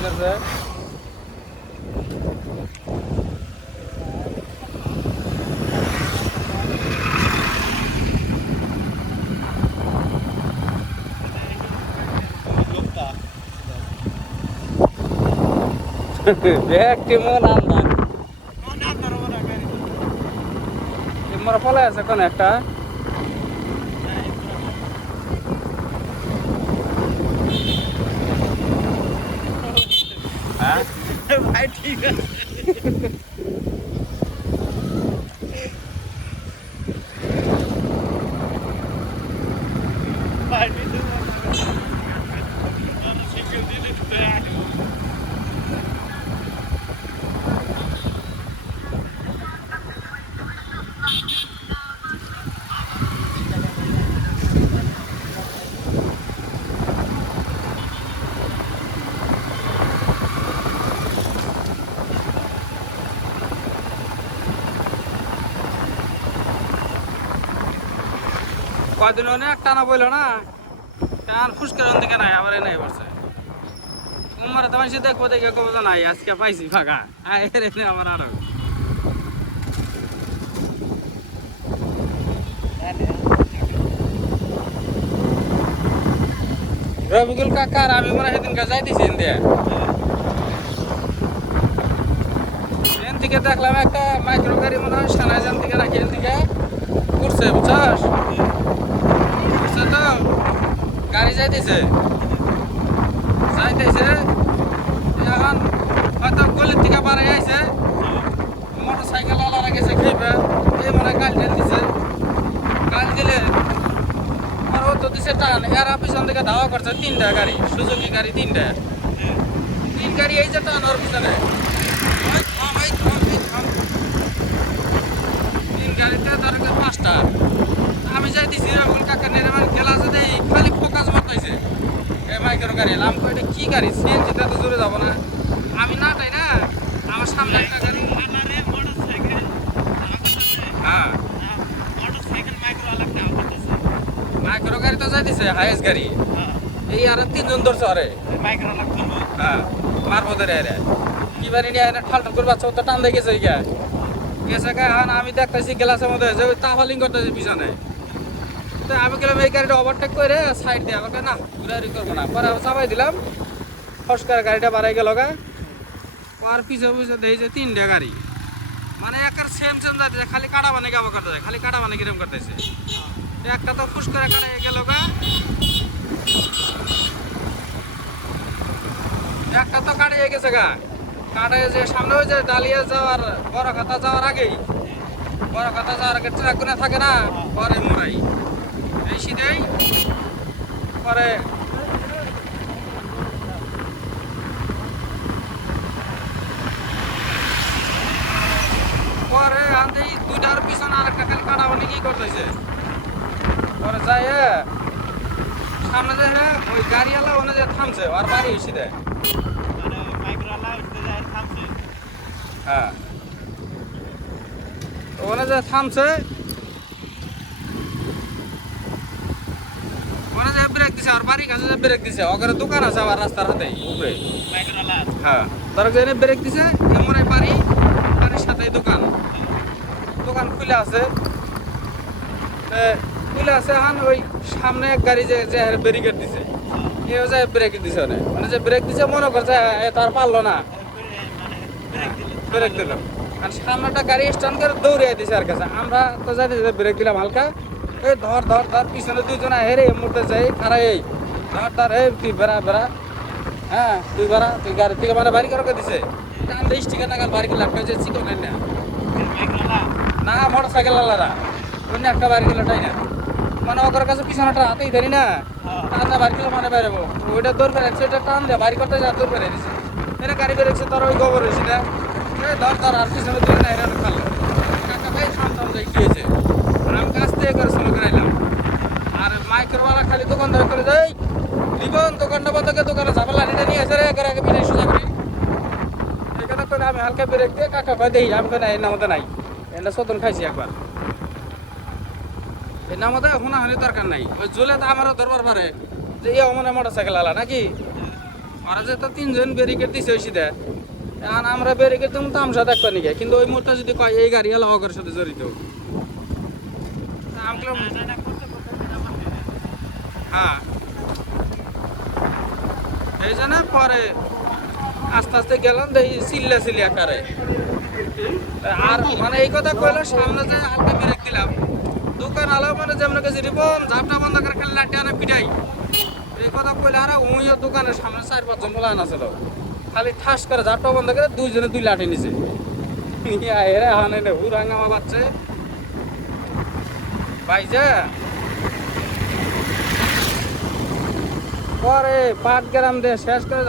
যাইতেছে একটি মন আন্দার মোরা পলাই আছে কোন একটা ভাই ঠিক আছে ভাই কয়দিন অনেক টানা বইল না টান ফুসকের দিকে নাই আবার এনে পড়ছে তোমার তো মানুষ দেখবো দেখে কবো নাই আজকে পাইছি ফাঁকা এনে আবার আরো রবিকুল কাকার আমি মনে সেদিন যাইতেছি ইন্ডিয়া এখান থেকে দেখলাম একটা মাইক্রো গাড়ি মনে হয় সানাইজান থেকে রাখি এখান থেকে ঘুরছে বুঝছস বুঝছো তো গাড়ি যাইতেছে এখন হয়তো গলির থেকে বাড়াই আইছে মোটর সাইকেল আলাদা গেছে খেয়ে এই মনে হয় গাল ঢেল দিছে গাল দিলে আর ও তো দিছে টান এরা পিছন থেকে ধাওয়া করছে 3টা গাড়ি সুজুকি গাড়ি 3টা 3 গাড়ি এই যে টান ওর পিছনে 3 গাড়িতে ধরে 5টা আমি যাইতেছি রাহুল কাকা নেরামান খেলা আছে দেই খালি ফোকাস মারতেছে এই মাইক্রো গাড়ি এলাম তো এটা কি গাড়ি সিএনজিটা তো জোরে যাব না আমি না তাই না আমার সামনে একটা গাড়ি আরে মোটরসাইকেল হ্যাঁ মোটরসাইকেল মাইক্রো আলাদা করতেছে মাইক্রো গাড়ি তো যাইতেছে হাইয়েস্ট গাড়ি এই আর 3 জন ধরছে আরে মাইক্রো আলাদা হ্যাঁ মারবো ধরে আরে কি বাড়ি নিয়ে এনে ঠালঠাল করে বাচ্চা তো টান দিয়ে গেছে গেছে এখন আমি দেখতেছি গ্লাসের মধ্যে যে তাফালিং করতেছে পিছনে তো আমি গেলাম এই গাড়িটা ওভারটেক করে সাইড দিয়ে আমাকে না ঘুরাঘুরি করবো না পরে চাপাই দিলাম ফসকার গাড়িটা বাড়াই গেল গা আর পিছে পিছে দেখি যে 3টা গাড়ি মানে একার সেম যাইতেছে খালি কাটা বানে গাবো করতেছে খালি কাটা বানে কিরম করতেছে একটা তো ফুস করে কাটাই গেল গা একটা তো কাটিয়ে গেছে গা কাটাই যে সামনে ওই যে ডালিয়া যাওয়ার বড় খাতা যাওয়ার আগেই বড় খাতা যাওয়ার আগে ট্রাক গুনা থাকে না পরে মোড়াই এই সিধেই পরে পরে আনতে 2টার পিছনে আরেকটা খালি কাটা বানি কি করতেছে পরে যাই সামনে যে ওই গাড়িওয়ালা ওনে যে থামছে আর বাড়ি এসে দেয় মাইক্রো আলাদা থামছে হ্যাঁ ওনে যে থামছে ওনে যে ব্রেক দিছে আর বাড়ির কাছে যে ব্রেক দিছে ওখানে দোকান আছে আবার রাস্তার হাতে উপরে মাইক্রো আলাদা হ্যাঁ তারা যে ব্রেক দিছে এমন বাড়ির সাথে দোকান খুলে আছে খুলে আছে এখন ওই সামনে এক গাড়ি যে ব্যারিকেড দিছে এও যে ব্রেক দিছে মানে যে ব্রেক দিছে মনে করছে তার পারলো না ব্রেক দিল আর সামনেটা গাড়ি স্ট্যান্ড করে দৌড়ে দিছে আর কাছে আমরা তো যাই ব্রেক দিলাম হালকা এই ধর ধর ধর পিছনে 2জন হেরে এই মুহূর্তে যাই খারাই এই ধর এই তুই বেড়া হ্যাঁ তুই বেড়া তুই গাড়ি থেকে মানে বাড়ি করে দিছে টান দিয়ে স্টিকার নাগাল বাড়ি গেলে একটা যে চিকন না না মোটর সাইকেল আলাদা অন্য একটা বাড়ি গেলে তাই না মানে ওর কাছে পিছনেটা হাতেই ধরি না টান না বাড়ি গেলে মানে বেরোবো ওইটা দৌড় বেড়াচ্ছে ওইটা টান দেয় বাড়ি করতে যা দৌড় বেড়ে দিছে এটা গাড়ি বেরোচ্ছে তোর ওই গোবর হয়েছে না ধর আর পিছনে তুলে না এটা খালো কাকা ভাই থাম যাই কি হয়েছে আমি কাছ থেকে করে শুরু করাইলাম আর মাইক্রোওয়ালা খালি দোকান ধরে করে যাই জীবন দোকানটা বন্ধ করে দোকানে ঝামেলা নিয়ে আসে রে আগে বিনা সোজা করি এখানে করে আমি হালকা ব্রেক দিয়ে কাকা কয় দেখি আমি কই না এর নামতে নাই এটা সতন খাইছি একবার এর নামতে হোনাহানি দরকার নাই ওই জুলে তো আমারও ধরবার পারে যে ইয়ে মনে মোটর সাইকেল আলা নাকি ওরা যে তো তিনজন ব্যারিকেড দিছে ওই সিধে এখন আমরা ব্যারিকেড তুমি তামসা দেখবা নিকে কিন্তু ওই মুহূর্তে যদি কয় এই গাড়ি হলো অগরের সাথে জড়িত আমি বললাম, হ্যাঁ এই জন্য পরে আস্তে আস্তে গেলাম দেখি চিল্লা আকারে আর মানে এই কথা কইলো সামনে যে হালকা ব্রেক দিলাম দোকান আলো মানে যেমন কাছে রিপন ঝাপটা বন্ধ করে খালি লাঠি আনে পিটাই এই কথা কইলে আর উইও দোকানের সামনে 4-5 জন বলে আনাছিল খালি ঠাস করে ঝাপটা বন্ধ করে দুইজনে দুই লাঠি নিছে এরে হানে নে হুরাঙ্গামা বাচ্চে ভাইজা পরে পাট গ্রাম দিয়ে শেষ করে